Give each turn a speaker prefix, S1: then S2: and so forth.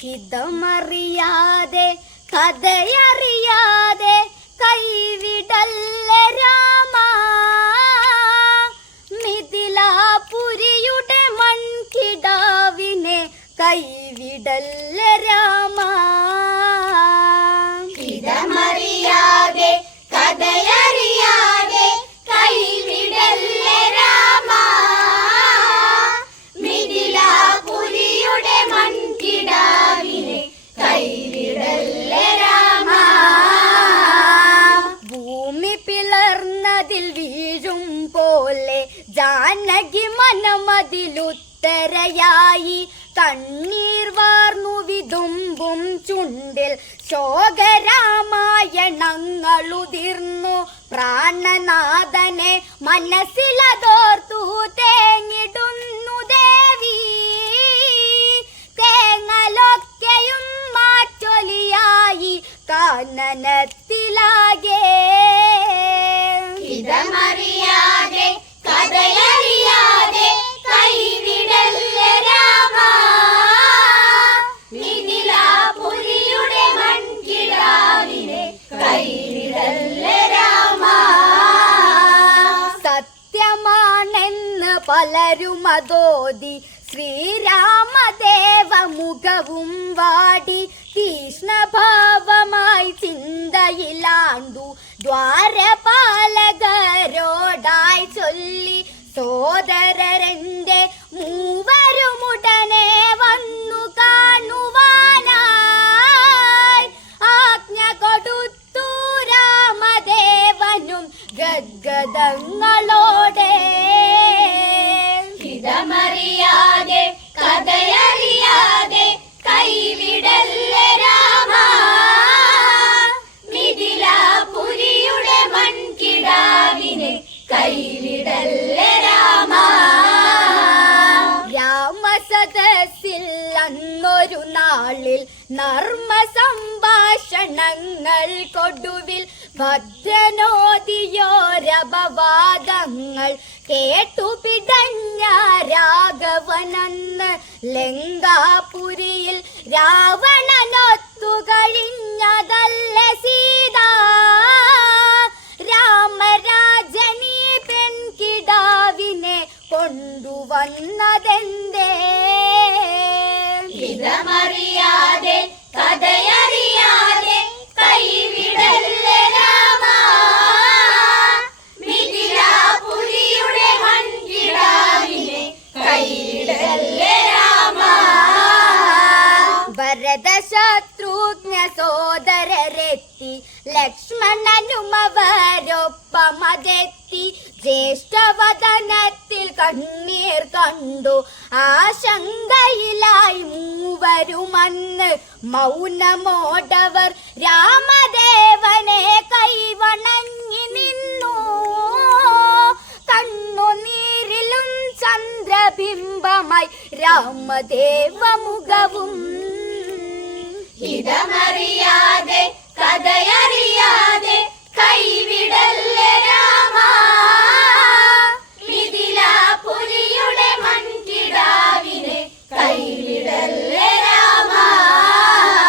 S1: ഹിതമറിയാതെ കഥയറിയാതെ കൈവിടല്ല രാമ? മിഥിലാപുരിയുടെ മൺകിടാവിനെ കൈവിടല്ല രാമ?
S2: ഹിതമറിയാതെ കഥയറിയാതെ കൈവിടല്ല രാമ? മിഥിലാപുരിയുടെ മൺകിടാവിനെ
S1: മനമതിലുത്തരയായി കണ്ണീർ വാർന്നു വിതുമ്പും ചുണ്ടിൽ ശോകരാമായണങ്ങളുതിർന്നു. പ്രാണനാഥനെ മനസ്സിലതോർത്തു തേങ്ങിടുന്നു ദേവി. തേങ്ങലൊക്കെയും മാറ്റൊലിയായി കാനനത്തിലാകെ.
S2: ഹിതമറിയാതെ കഥയറിയാതെ
S1: സത്യമാണെന്ന് പലരും അതോതി. ശ്രീരാമദേവ മുഖവും വാടി. തീഷ്ണഭാവമായി ചിന്തയിലാണ്ടു. ദ്വാരപാലകരോടായി ചൊല്ലി. സോദരന്റെ മൂവരുമുടനെ വന്നു കാണുവാനായി. ആജ്ഞ കൊടുത്തു രാമദേവനും ഗദ്ഗദങ്ങളോടെ അന്നൊരു നാളിൽ നർമ്മ സംഭാഷണങ്ങൾ കൊടുവിൽ ഭദ്രനോദിയോരപവാദങ്ങൾ കേട്ടു പിടഞ്ഞ രാഘവനന്ന് ലങ്കാപുരിയിൽ രാവണനൊത്തു കഴിഞ്ഞതല്ല സീത? രാമരാജനീ പെൺകിടാവിനെ കൊണ്ടുവന്നതെന്തേ ഭരത ശത്രുഘ്ന സോദരരെത്തി ലക്ഷ്മണനുമവരൊപ്പമതെത്തി. ജ്യേഷ്ഠവദനത്തിൽ കണ്ണീർ കണ്ടു. ആശങ്കയിലായി മൂവരുമന്ന് മൗനമോടവർ രാമദേവനെ കൈവണങ്ങി നിന്നു. കണ്ണുനീരിലും ചന്ദ്രബിംബമായി രാമദേവമുഖവും
S2: ഹിതമറിയാതെ കഥയറിയാതെ